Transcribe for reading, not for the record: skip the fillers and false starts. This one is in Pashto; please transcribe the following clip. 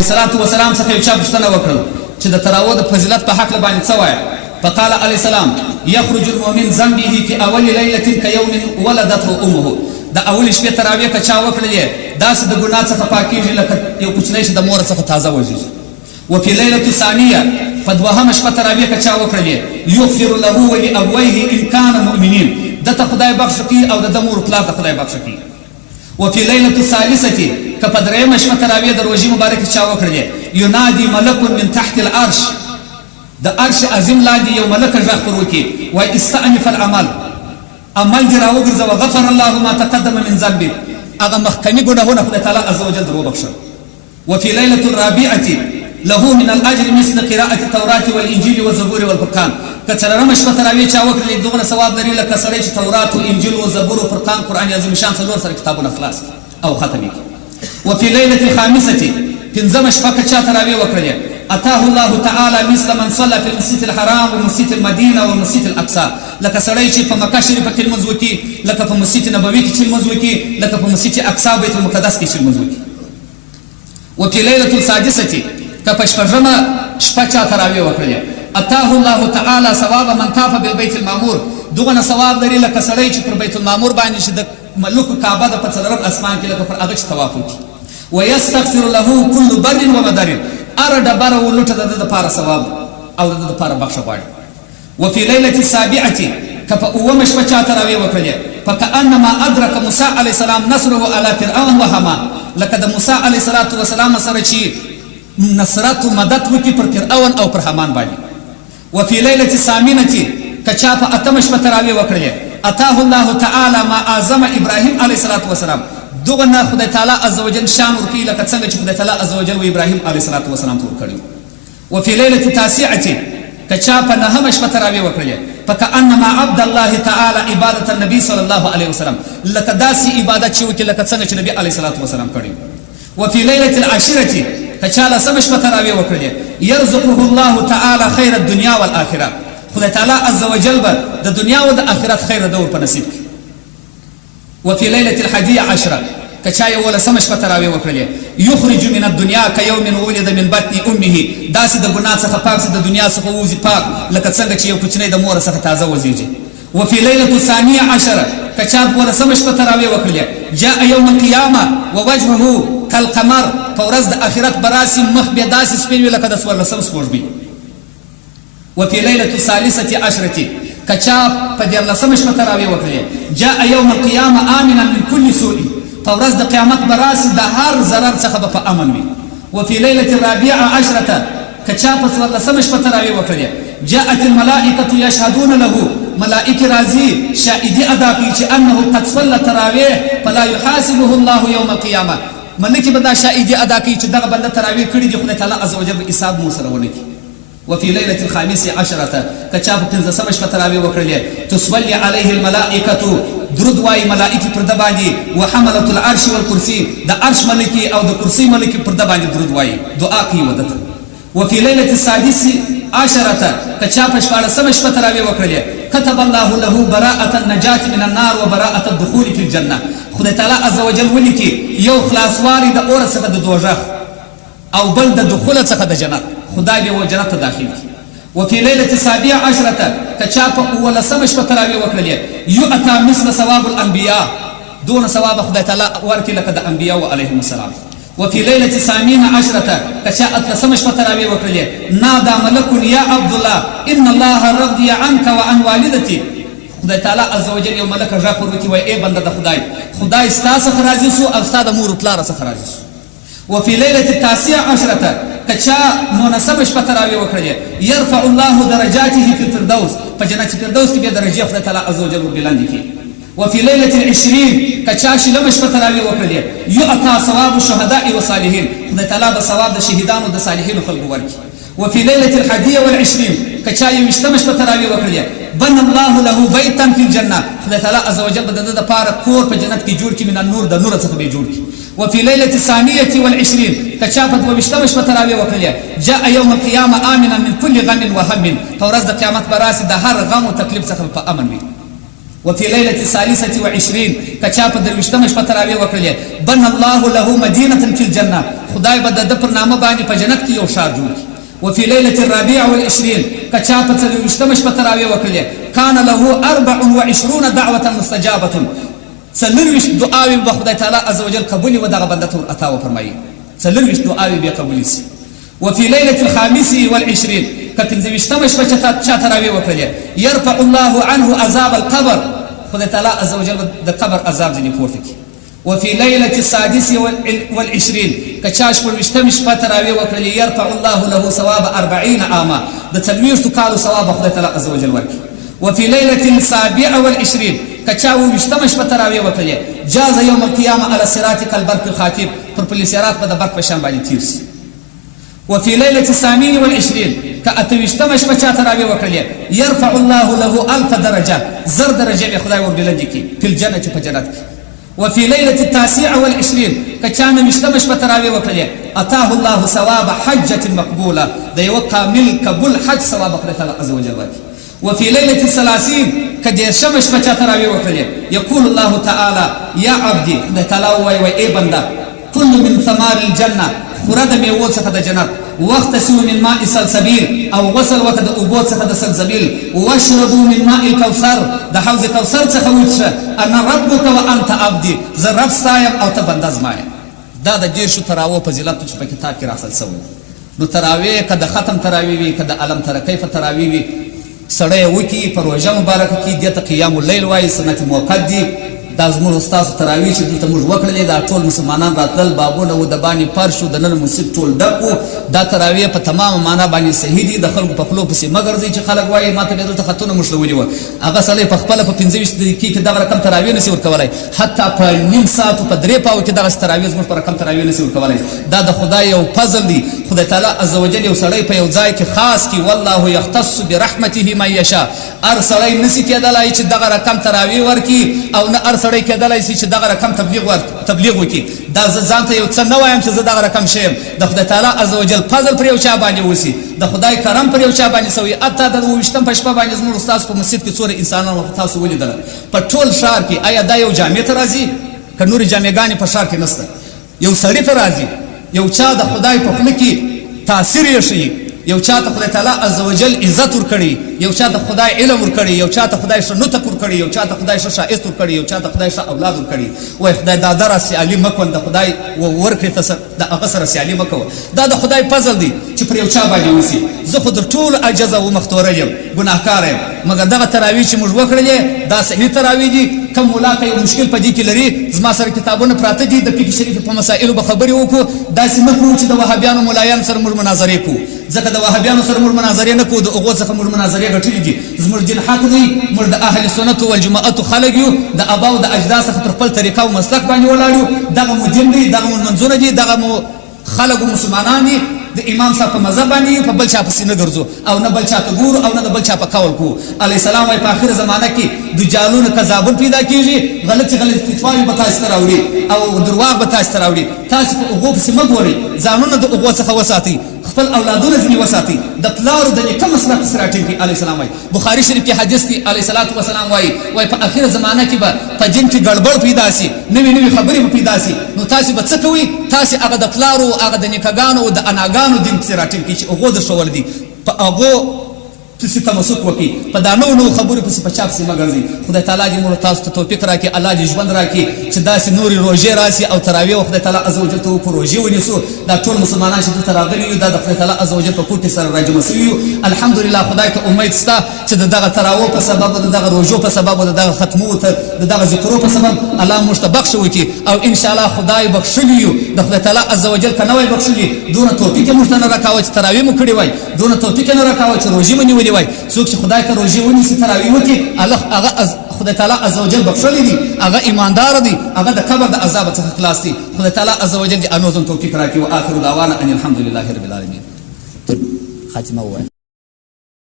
الصلاة والسلام څخه یو چا پوښتنه وکړل چې د تراویح د فضیلت په هکله باندې څه وایه؟ فقال علیه السلام یخرج المؤمن ذنبه فی اول لیلة کیوم ولدته امه. د اول شپې تراویح که چا وکړلې داسې د ګناه څخه پاکېږي لکه یو کوچنی چې د مور څخه تازه وژېږي. وفي لیلة ثانیه په دوهمه شپه تراویح که چا وکړلې یغفر له ولابویه ان کان مؤمنین، دته خدای بخښه کړي او د ده مور پلار ته خدای بخښه کړي. وفي لیلة الثالثة که په درېیمه شپه تراویح د روژې مبارکې چا وکړلې ینادي ملک من تحت العرش، د عرش عظیم لاندې یو ملک غږ پر وکړي وایي استأنف العمل، عمل دې راوګرځوه غفر الله ما تقدم من ذنبک، هغه مخکني ګناهونه خدای تعالی عز وجل در وبخښل. وفي لیلة الرابعة له من الاجر مثل قراءة التوراة والانجيل والزبور والفرقان، که څلورمه شپه تراویح چا وکړلې دومره ثواب لري لکه سړی چې تورات و انجیل و زبور و فرقان قرآن عظیم شان څلور سره کتابونه خلاص او ختم کړي. وفي لیلة الخامسة پنځمه شپه که چا تراویح وکړلې اتاه الله تعالی مثل من صلى في المسجد الحرام ومسجد المدینه ومسجد الاقصى، لکه سړی چې په مکه شریفه کې لمونځ وکړي، لکه په مسجد نبوي کې چې لمونځ وکړي، لکه په مسجد اقصی بیت المقدس کې چې لمونځ وکړي. وفي لیلة السادسة که په شپږمه شپه چا تراویح وکړلې اتاه الله تعالی ثواب من طاف بالبیت المعمور، دغونه ثواب لري لکه سړی چې پر بیت المعمور باندې چې د ملوک کعبه د په څلورم اسمان کې لکه پر هغه چې طواف وکړي. ویستغفر له کل بر ومدر، هره ډبره و لوټه د ده دپاره ثواب او د ده دپاره بخښه غواړي. وفي لیلة السابعة که په اوومه شپه چا تراویح وکړلې فکأنما ادرک موسی علیه السلام نصره علی فرعون و هامان، لکه د موسی علیه السلام سره چې نصرت و مدد وکړي پر فرعون او پر هامان باندې. وفي لیلة الثامنة که چا په اتمه شپه تراویح وکړلې اتاه الله تعالی ما اعظم ابراهیم علیه السلام، دغه نه خدای تعالی عز وجل شان ورکوي لکه څنګه چې خدای تعالی عز وجل و ابراهیم علیه السلام ته ورکړی. وفي لیلة التاسعة که چا په نهمه شپه تراویح وکړلې فکأنما عبد الله تعالی عبادة النبي صلی الله علیه وسلم، لکه داسې عبادت چې وکړي لکه څنګه چې نبي علیه السلام کړی. وفي لیلة العاشرة که چا لسمه شپه تراویح وکړلې یرزقه الله تعالی خیر الدنیا والآخره، خدای تعالی عز وجل به د دنیا او د آخرت خیر د ور په نصیب کړي. وفي لیلة الحادية عشرة که چا یولسمه شپه تراویح وکړلې یخرج من الدنیا کیوم ولد من بطن امه، داسې د ګناه څخه پاک د دنیا څخه ووځي پاک لکه څنګه چې یو کوچنی د مور څخه تازه وزیږي. وفي لیلة الثانیة عشرة که چا دولسمه شپه تراویح وکړلې جاء یوم القیامه ووجهه کالقمر، په ورځ د آخرت به راسي مخ بیا داسې سپین وي لکه د څوارلسم سپوږمۍ. وفي لیلة الثالثة عشرة که چا په دیارلسمه شپه تراویح وکړلې جاء یوم القیامه آمنا من کل سوء، په ورځ د قیامت به راسي د هر ضرر څخه به په امن وي. وفي لیلة الرابعة عشرة که چا په څوارلسمه شپه تراویح وکړلې جاءت الملائکة یشهدون له، ملائکې راځي شاهدي ادا کوي چې انه قد صلى تراویح فلا یحاسبه الله یوم القیامه، ملکې به دا شاهدي ادا کوي چې دغه بنده تراویح کړي دي خدای تعالی عز وجل به حساب مو سره ونه کړي. وفي ليلة الخامسة عشرة که چا په پنځلسمه شپه تراویح وکړلې تصلي علیه الملائکة، درود وایي ملائکې پر ده باندې وحملة العرش والکرسي، د عرش ملکې او د کرسۍ ملکې پر ده باندې درود وایي دعا کوي ودته. وفي ليلة السادسة عشرة که چا په شپاړسمه شپه تراویح وکړلې كتب الله له براءة النجاة من النار وبراءة الدخول في الجنة، خدای تعالی عز وجل ولیکي یو خلاصوالی د اور څخه د دوزخ او بل د دخول څخه د جنت، خدای به و جنت ته داخل کړي. وفي ليلة السابعة عشرة که چا په اولسمه شپه تراویح وکړلې یؤتى مثل ثواب الانبیاء، دون ثواب خدای تعالی ورکړي لکه د انبیاء علیهم السلام. وفي ليلة الثامنة عشرة که چا اتلسمه شپه تراویح وکړلې نادى ملک یا عبد الله ان الله رضي عنك وعن والدتي، خدای تعالی عز وجل یو ملک غږ ور وکړي وایي ای بنده د خدای ستا څخه راضي سو او ستا د مور پلار څخه راضي سو. وفي ليلة التاسعة عشرة که چا مناسبه شپه تراویح وکړلې یرفع الله درجاته في الفردوس، په جنت فردوس کې بیا درجې خدای تعالی عز وجل وربلاندې کړي. وفي ليلة العشرين که چا شلمه شپه تراویح وکړلې یؤتى ثواب الشهداء والصالحین، خدای تعالی به ثواب د شهیدانو د صالحینو خلکو ورکړي. وفي ليلة الحادية والعشرين که چا یویشتمه شپه تراویح وکړلې بنى الله له بیتا في الجنة، خدای تعالی عز وجل به د ده دپاره کور په جنت کې جوړ کړي من النور، د نور څخه به یې جوړ کړي. وفي ليلة الثانية والعشرين که چا په دویشتمه شپه تراویح وکړلې جاء یوم القیامة آمنا من کل غم وهم، په ورځ د قیامت به راسي د هر غم او تکلیف څخه په امن وي. وفي ليلة 23 کچا په درویشتمه شپه تراویح وکړلې بنى الله له مدینة في الجنة خدای به د ده پر نامه باندې په جنت کې یو ښار جوړ کړي. وفي ليلة 24 کچا په څلوېښتمه شپه تراویح وکړلې کان له 24 دعوة مستجابة 24 دعاوې به خدای تعالی عز وجل قبولې و دغه بنده ته عطا وفرمایي 24 دعاوې به قبولې سي. وفي ليلة 25 كتنزويشتم شا تراويح وكريه يرفع الله عنه عذاب القبر خدای تعالی عز وجل د قبر عذاب ځنې پورته کړي. وفي ليلة 26 كچاش پر وشتم شپه تراویح وکړلې يرفع الله له ثواب 40 عاما د 40 کالو ثواب خدای تعالی عز وجل ورکړي. وفي ليلة 27 کچا وشتم شپه تراویح وکړلې جاز يوم القيامة على الصراط كالبرق الخاتم پر پل صراط په د برق په شان باندې تیر سي. وفي ليلة 28 كأتوشتم شپه چا تراویح وکړلې يرفع الله له 1000 درجة زر درجه به خدای ور بلندې کړي په الجنة په جنت کې. وفي ليلة 29 كچا نوشتم شپه تراویح وکړلې اتاه الله ثواب حجة مقبولة د یو کامل قبول حج ثواب خدای تعالی عز وجل ورکړي. وفي ليلة 30 كديرشم شپه چا تراویح وکړلې يقول الله تعالى يا عبدي خدای تعالی وای اے بنده كل من ثمار الجنة خورد میوو څخه د جنت واغتسلوا من ماء سلسبيل او غسل وکړه د اوبو څخه د سلسبیل واشربوا من ماء الكوثر د حوض کوثر څخه وڅښه انا ربك وانت عبدي زه رب ستایم او ته بنده زما یم. دا د دیرشو تراویح فضیلت چې په کتاب کې راغلی شوی. نو تراویح که د ختم تراویح وي که د علم تر کیف تراویح وي سړی وکړي په روژه مبارکه کې دې ته قیام اللیل وایي سنت موقت دي. دا زموږ استاسو تراویح چې دلته موږ وکړلې دا ټول مسلمانان راتلل بابونه و د باندې فرش و د نن موسیق ټول ډک و. دا تراویح په تمامه معنا باندې صحیح دي. د خلکو په خولو پسې مه ګرځئ چې خلک وایي ما ته مې دلته خطونه مشلولي وه هغه سړی په خپله په 25 دقیقې کې دغه رقم تراویح نسي ورکولی حتی په نیم ساعت و په 3 پاو کې دغسې تراویح زموږ په رقم تراویح نسي ورکولی. دا د خدای یو فضل دی. خدای تعالی عز وجل یو سړی په یو ځای کې خاص کړي والله یختص برحمته من یشاء. هر سړی نسي کېدلی چې دغه رقم تراویح ورکړي او نه هر سړی کېدلی شي چې دغه رقم تبلیغ وکړي. دا زه ځان ته یو څه نه وایم چې زه دغه رقم شیم. د خدای تعالی عز وجل فضل پر یو چا باندې وسي د خدای کرم پر یو چا باندې سوي. حتی د 28 په شپه باندې زموږ استاد په مسجد کې څوره انسانان تاسو ولیدل په ټول ښار کې. آیا دا یو جامع ته راځي که نورې جامعګانې په ښار کې نشته؟ یو سړي ته راځي یو چا د خدای په خوله کې تاثیر یې ښیي یو چا ته خدای تعالی عز وجل عزت ورکړي یو چا ته خدای علم ورکړي یو چا ته خدای ښه نطق ورکړي یو چا ته خدای ښه ښایست ورکړي یو چا ته خدای ښه اولاد ورکړي. وایي خدای دا دره سیالي مه کوه د خدای ورکړې ته د هغه سره سیالي مه کوه. دا د خدای فضل دی چې پر یو چا باندې وسي. زه خو در ټولو عجزه و مختوره یم ګناهکاره یم مګر دغه تراویح چې موږ وکړلې دا صحیح تراویح دي. کم مولا که یو مشکل په دې کې لري زما سره کتابونه پراته دي د فقه شریف په مسایلو به خبرې وکړو. داسې نه کړو چې د وهابیانو ملایانو سره موږ مناظرې کوو ځکه د وهابیانو سره موږ مناظرې نه کوو د هغو څخه موږ مناظرې ګټلې دي. زموږ دین حق دی موږ د اهل سنت والجماعت خلک یو د اباو د اجداد څخه پر خپل طریقه او مسلک باندې ولاړ یو. دغه مو دین دی دغه مو منځونه دي دغه مو خلک مسلمانان دي. د امام صاحب په مذهب باندې په بل چا پسې نه ګرځو او نه بل چا ته ګورو او نه د بل چا په قول کوو. علیه السلام وایي په آخره زمانه کې دجالونه کذابون پیدا کېږي غلطې فتواوې به تاسې ته راوړي او درواغ به تاسې ته راوړي. تاسې په هغو پسې مه ګورئ ځانونه د هغو څخه وساتئ خپل اولادونه ځینې وساتئ د پلارو د نیکه مسلک پسې راټینګ کړئ. علیه السلام وایي بخاري شریف کې حدیث دی علیه الصلاة والسلام وایي په آخره زمانه کې به په دین کې ګډوډ پیدا سي نوې نوې خبرې به پیدا سي. نو تاسې به څه کوئ؟ تاسې هغه د پلارو هغه د نیکهګانو د اناګانو دین پسې راټینګ کړئ چې هغو درښول دي په هغو پسې تمسک وکړي په دا نوو نوو خبرو پسې په چا پسې مه ګرځئ. خدای تعالی دې موږ تاسو ته توفیق راکړي الله دې ژوند راکړي چې داسې نورې روژې راسي او تراویح و خدای تعالی عز وجل ته په روژې ونیسو. دا ټول مسلمانان چې دلته راغلي یو دا د خدای تعالی عز وجل په کور کې سره راجمع سوي یو. الحمدلله خدای ته امید شته چې د دغه تراویح په سبب د دغه روژو په سبب د دغه ختمو د دغه ذکرو په سبب الله موږ ته بخښ وکړي او انشاءالله خدای بخښلي یو د خدای تعالی عز وجل که نه وای بخښلي دونه توفیق یې موږ ته نه راکاوه چې تراویح مو کړې وای دونه توفیق یې نه راکاوه چې روژې مو نیولې وای. څوک چې خدای ته روژې ونیسي تراویح وکړي هغه خدای تعالی عز وجل بخښلی دي هغه ایماندار دي هغه د قبر د عذاب څخه خلاص دي. خدای تعالی عز وجل دې انوزم توفیق راکړي. واخر دعوانا ان الحمد لله رب العالمین. خاتمه ووایه